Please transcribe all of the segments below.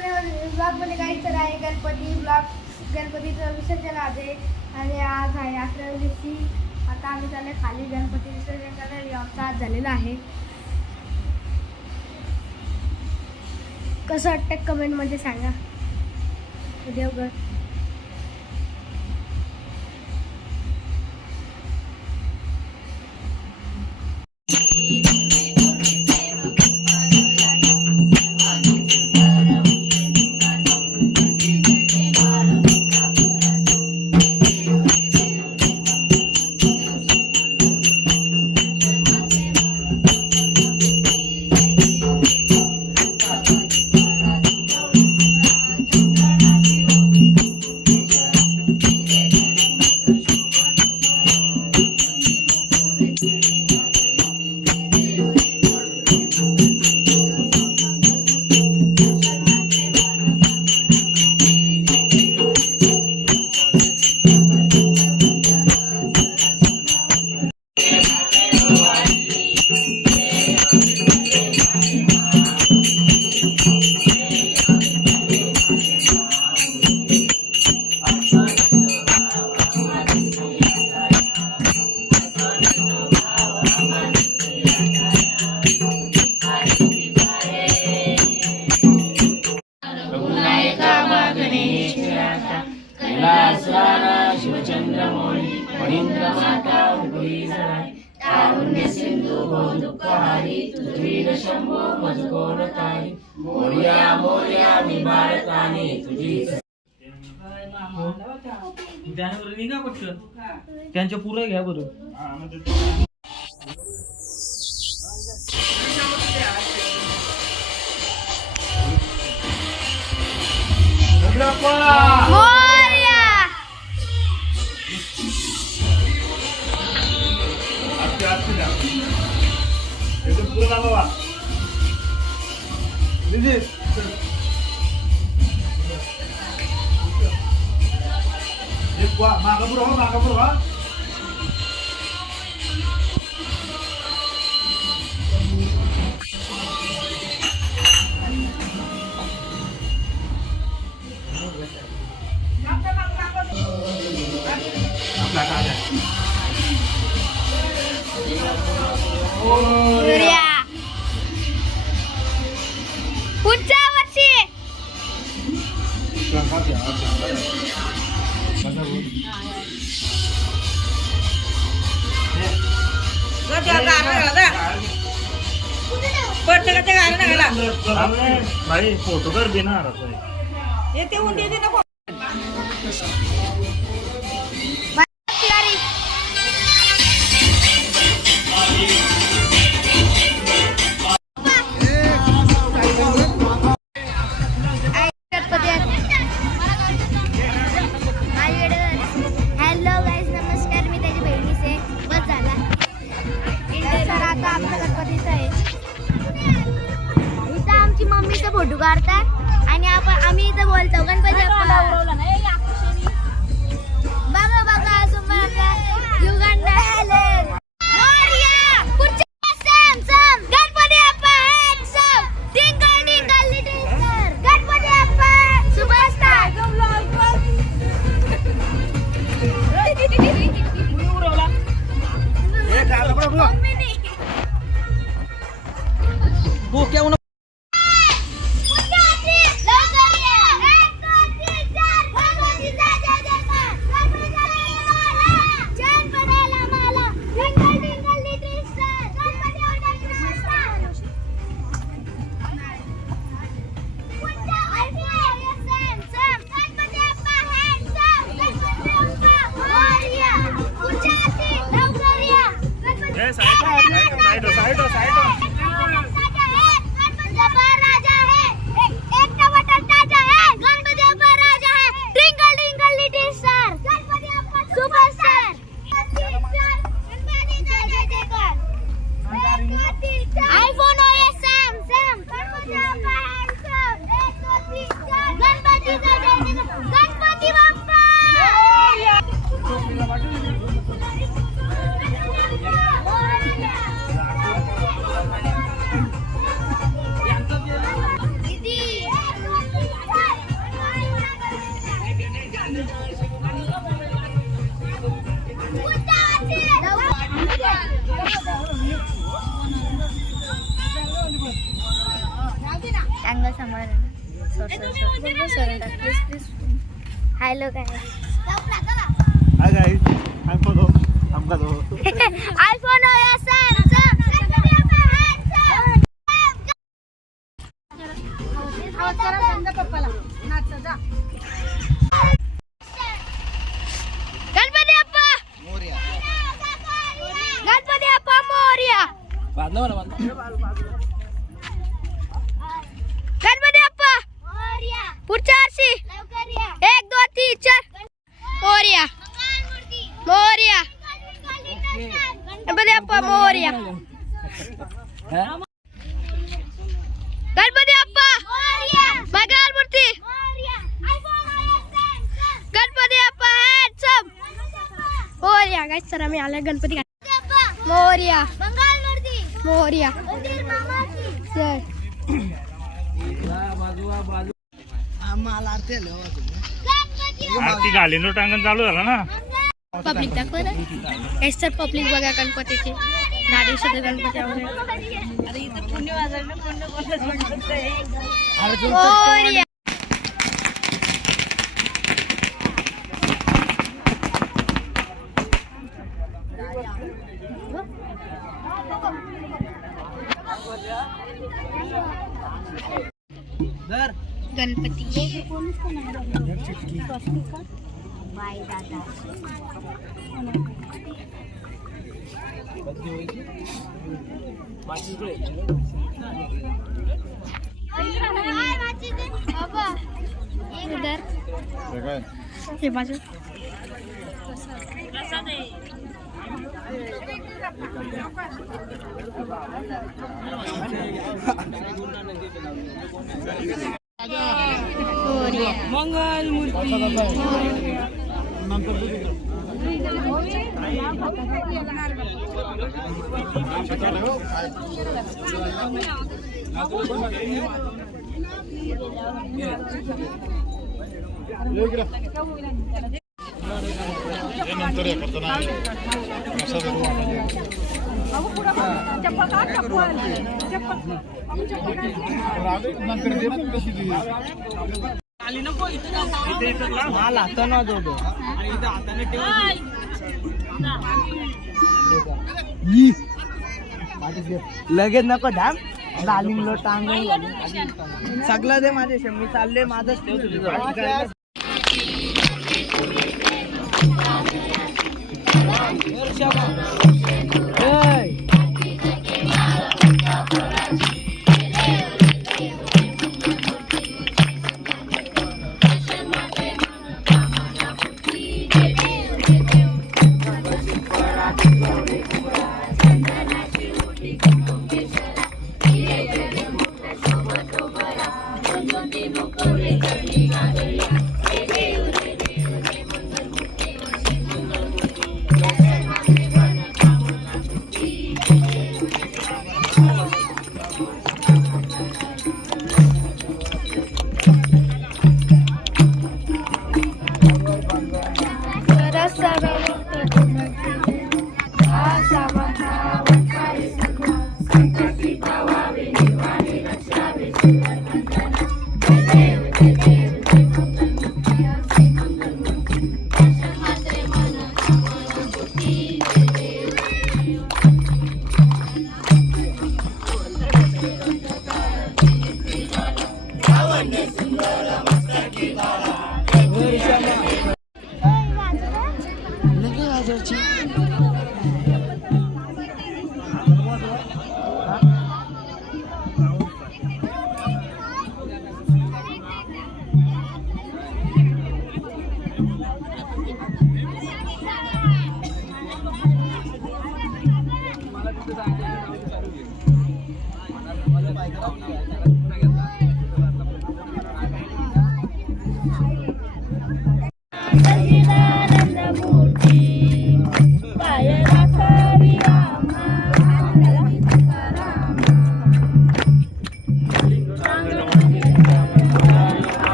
Blog मध्ये काही तर आहे गणपती ब्लॉग गणपतीचं विसर्जन आहे आणि आज आहे 11व्या दिवशी. आता आम्ही चालले खाली गणपती विसर्जन करायला. आमचा आज झालेला आहे. कसं वाटतं कमेंटमध्ये सांगा. देवगड शिवचंद्रमौळी मणींद्र माता कारुण्य सिंधू दुःखहारी तुझी शंभो मजकोरतारी मोर्या मोर्या मी भारताने तुझी त्यानंतर निघा पटकन त्यांच्या पुढे घ्या बरं. पुढच्या वर्षी भाई फोटो कर देना येते उंडी दे ना. हॅलो गाईज, नमस्कार. मी त्याची बहिणीचे बस झाला. सर आता आपलं गणपतीचं आहे. इथं आमची मम्मीचा फोटो काढतात आणि आम्ही इथं बोलतो गणपती बघा बघा समोर युगांडा अँगल सांभाळ प्लीज हॅलो काय hi guys iPhone iPhone Ganpati Appa Morya Ganpati Appa Morya Ganpati Appa पुढच्या वर्षी 1 2 3 4 मोरया मोरया गणपती अप्पा मोरया गणपती अप्पा मंगल मूर्ती गणपती अप्पा हॅन्डसम मोरया गाइस तर आम्ही आले गणपती मोरया मोरया चल आरती घालीनो टांगण चालू झाला ना पब्लिक दाखव ना गाइस तर पब्लिक बघा गणपतीची गाडी सगळे गणपती मोरया गणपती बाय दादा इधर ये बाजू मंगल मूर्ती लगेच नको धाम डालिंगलो टांग सगळं दे माझे मी चालले माझंच ठेव तुझं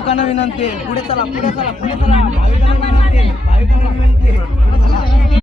भाविकांना विनंती पुढे चला पुढे चला पुढे चला भाविकांना विनंती पुढे चला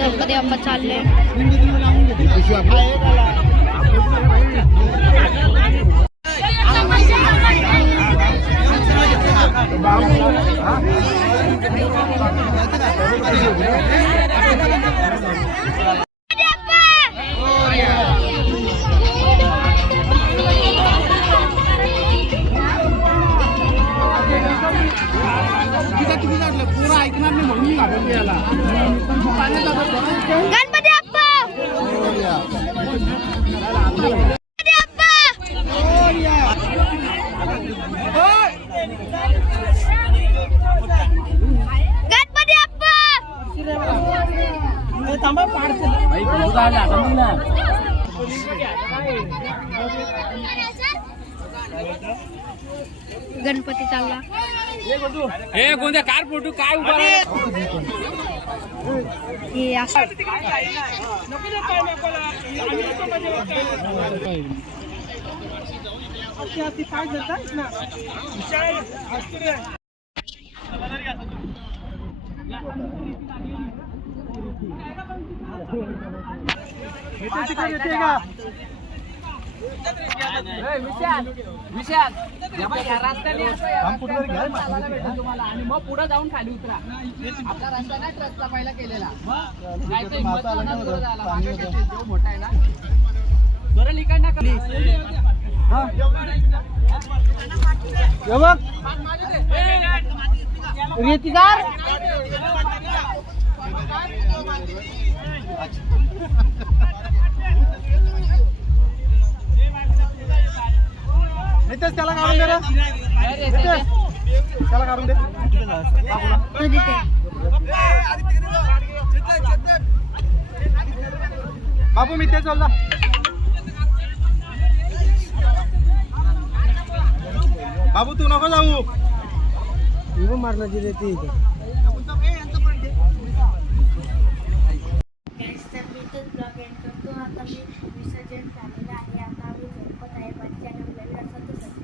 गणपती बाप्पा चालले. गणपती बाप्पा गणपती बाप्पा थांबा पाडतील. गणपती चालला. हे कोणत्या कार फोटो काय उभा हे असं आणि मग पुढे जाऊन खाली उतरा. आपला रस्ता नाही ट्रकचा पहिला केलेला. नाही तर मोठा आहे ना बरं लिकांना खाली. रेतीदार त्याला काढून दे त्याला काढून दे. बाबू मी ते चालला. बाबू तू नको जाऊ. मारला जी रेती ब्लॉग एंड करतो. आता मी विसर्जन झालेलं आहे. आता आम्ही गणपत आहे. माझ्या चॅनल नवीन असेल तर